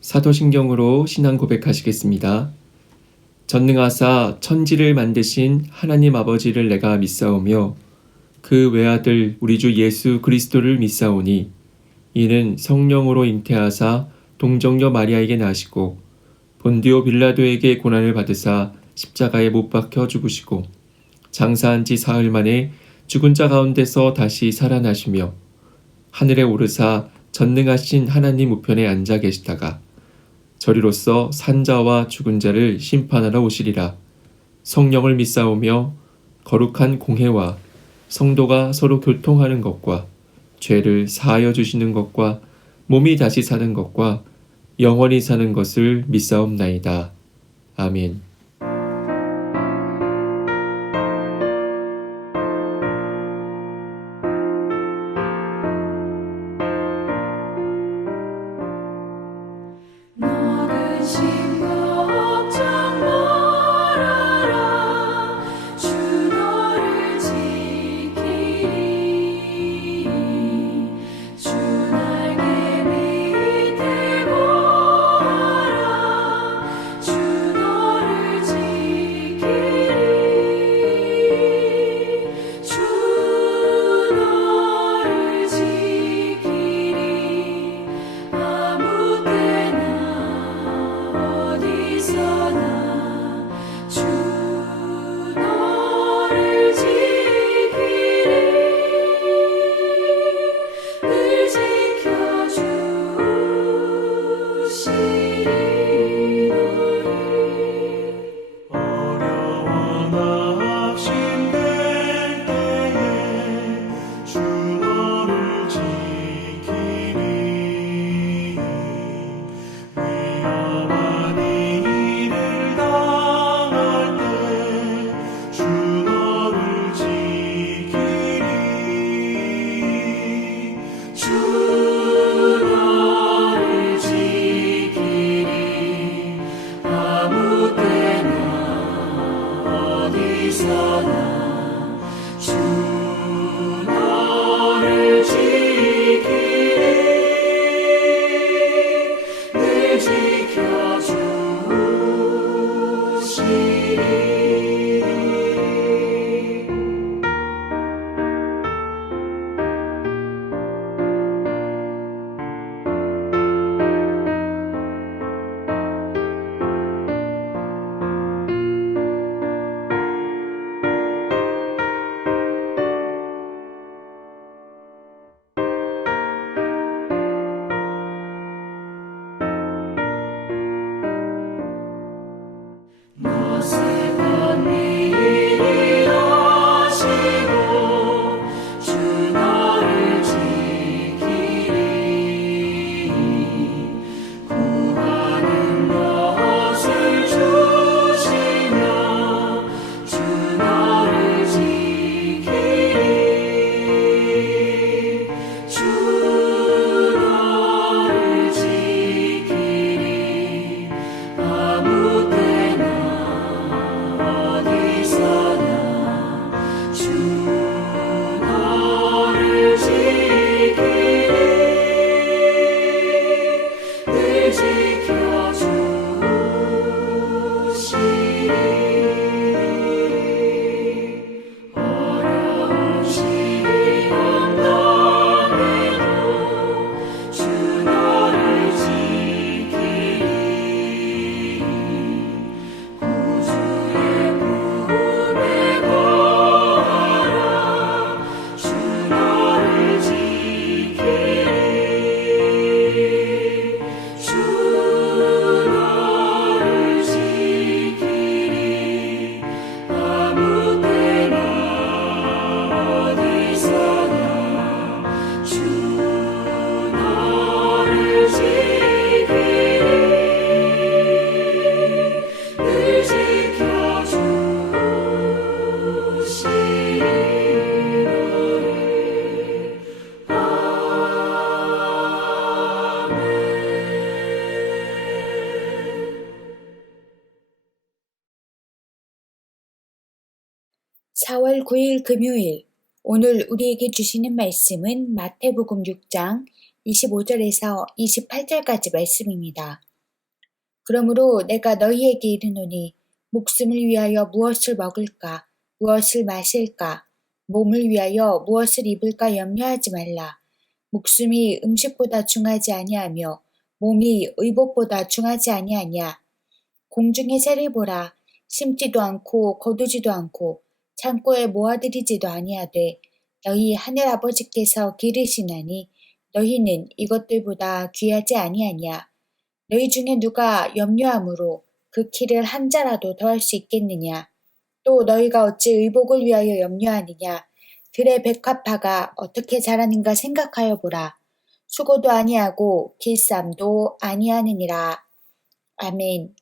사도신경으로 신앙 고백하시겠습니다. 전능하사 천지를 만드신 하나님 아버지를 내가 믿사오며 그 외아들 우리 주 예수 그리스도를 믿사오니 이는 성령으로 잉태하사 동정녀 마리아에게 나시고 본디오 빌라도에게 고난을 받으사 십자가에 못 박혀 죽으시고 장사한 지 사흘 만에 죽은 자 가운데서 다시 살아나시며 하늘에 오르사 전능하신 하나님 우편에 앉아 계시다가 저리로서 산자와 죽은 자를 심판하러 오시리라. 성령을 믿사오며 거룩한 공회와 성도가 서로 교통하는 것과 죄를 사하여 주시는 것과 몸이 다시 사는 것과 영원히 사는 것을 믿사옵나이다. 아멘. (4월 9일) 금요일. 오늘 우리에게 주시는 말씀은 마태복음 6장 25절에서 28절까지 말씀입니다. 그러므로 내가 너희에게 이르노니 목숨을 위하여 무엇을 먹을까, 무엇을 마실까, 몸을 위하여 무엇을 입을까 염려하지 말라. 목숨이 음식보다 중하지 아니하며 몸이 의복보다 중하지 아니하냐. 공중의 새를 보라. 심지도 않고 거두지도 않고 창고에 모아들이지도 아니하되 너희 하늘 아버지께서 기르시나니 너희는 이것들보다 귀하지 아니하냐. 너희 중에 누가 염려함으로 그 키를 한 자라도 더할 수 있겠느냐. 또 너희가 어찌 의복을 위하여 염려하느냐. 들의 백합화가 어떻게 자라는가 생각하여 보라. 수고도 아니하고 길쌈도 아니하느니라. 아멘.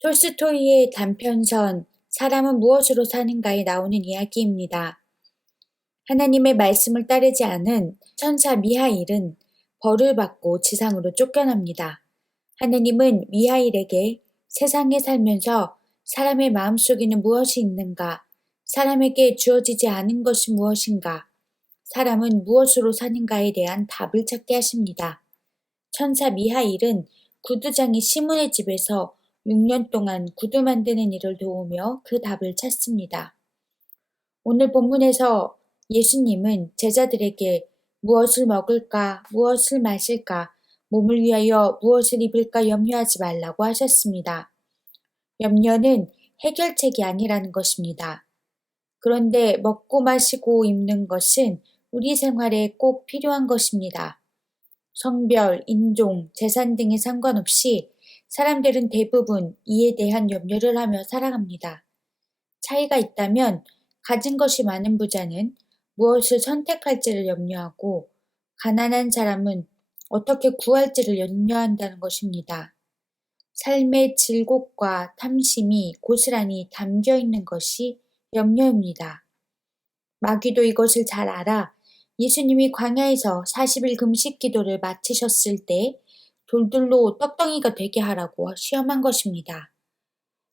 톨스토이의 단편선 사람은 무엇으로 사는가에 나오는 이야기입니다. 하나님의 말씀을 따르지 않은 천사 미하일은 벌을 받고 지상으로 쫓겨납니다. 하나님은 미하일에게 세상에 살면서 사람의 마음속에는 무엇이 있는가, 사람에게 주어지지 않은 것이 무엇인가, 사람은 무엇으로 사는가에 대한 답을 찾게 하십니다. 천사 미하일은 구두장이 시몬의 집에서 6년 동안 구두 만드는 일을 도우며 그 답을 찾습니다. 오늘 본문에서 예수님은 제자들에게 무엇을 먹을까, 무엇을 마실까, 몸을 위하여 무엇을 입을까 염려하지 말라고 하셨습니다. 염려는 해결책이 아니라는 것입니다. 그런데 먹고 마시고 입는 것은 우리 생활에 꼭 필요한 것입니다. 성별, 인종, 재산 등에 상관없이 사람들은 대부분 이에 대한 염려를 하며 살아갑니다. 차이가 있다면 가진 것이 많은 부자는 무엇을 선택할지를 염려하고 가난한 사람은 어떻게 구할지를 염려한다는 것입니다. 삶의 질곡과 탐심이 고스란히 담겨 있는 것이 염려입니다. 마귀도 이것을 잘 알아 예수님이 광야에서 40일 금식 기도를 마치셨을 때 돌들로 떡덩이가 되게 하라고 시험한 것입니다.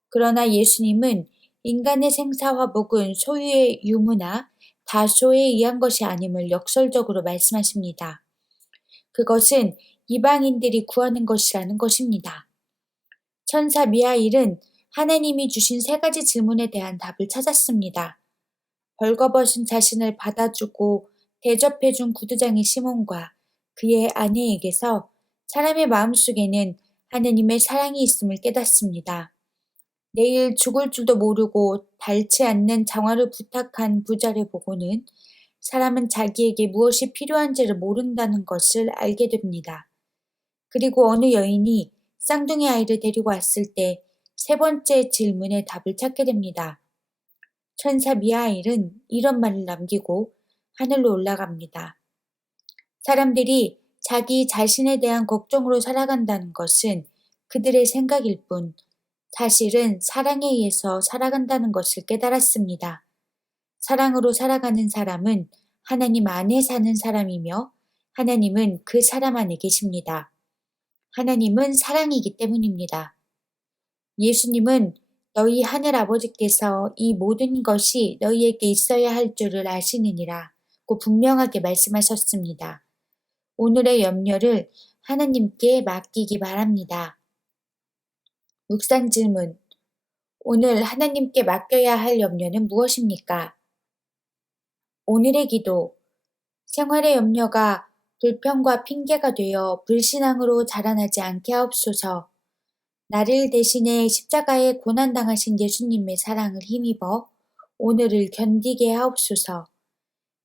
그러나 예수님은 인간의 생사화복은 소유의 유무나 다소에 의한 것이 아님을 역설적으로 말씀하십니다. 그것은 이방인들이 구하는 것이라는 것입니다. 천사 미하일은 하나님이 주신 3가지 질문에 대한 답을 찾았습니다. 벌거벗은 자신을 받아주고 대접해준 구두장의 시몬과 그의 아내에게서 사람의 마음속에는 하나님의 사랑이 있음을 깨닫습니다. 내일 죽을 줄도 모르고 닳지 않는 장화를 부탁한 부자를 보고는 사람은 자기에게 무엇이 필요한지를 모른다는 것을 알게 됩니다. 그리고 어느 여인이 쌍둥이 아이를 데리고 왔을 때 3번째 질문의 답을 찾게 됩니다. 천사 미하일은 이런 말을 남기고 하늘로 올라갑니다. 사람들이 자기 자신에 대한 걱정으로 살아간다는 것은 그들의 생각일 뿐 사실은 사랑에 의해서 살아간다는 것을 깨달았습니다. 사랑으로 살아가는 사람은 하나님 안에 사는 사람이며 하나님은 그 사람 안에 계십니다. 하나님은 사랑이기 때문입니다. 예수님은 너희 하늘 아버지께서 이 모든 것이 너희에게 있어야 할 줄을 아시느니라고 분명하게 말씀하셨습니다. 오늘의 염려를 하나님께 맡기기 바랍니다. 묵상 질문. 오늘 하나님께 맡겨야 할 염려는 무엇입니까? 오늘의 기도. 생활의 염려가 불평과 핑계가 되어 불신앙으로 자라나지 않게 하옵소서. 나를 대신해 십자가에 고난당하신 예수님의 사랑을 힘입어 오늘을 견디게 하옵소서.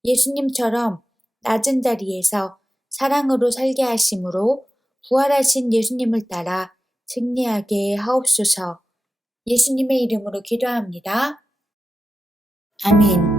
예수님처럼 낮은 자리에서 사랑으로 살게 하심으로 부활하신 예수님을 따라 승리하게 하옵소서. 예수님의 이름으로 기도합니다. 아멘.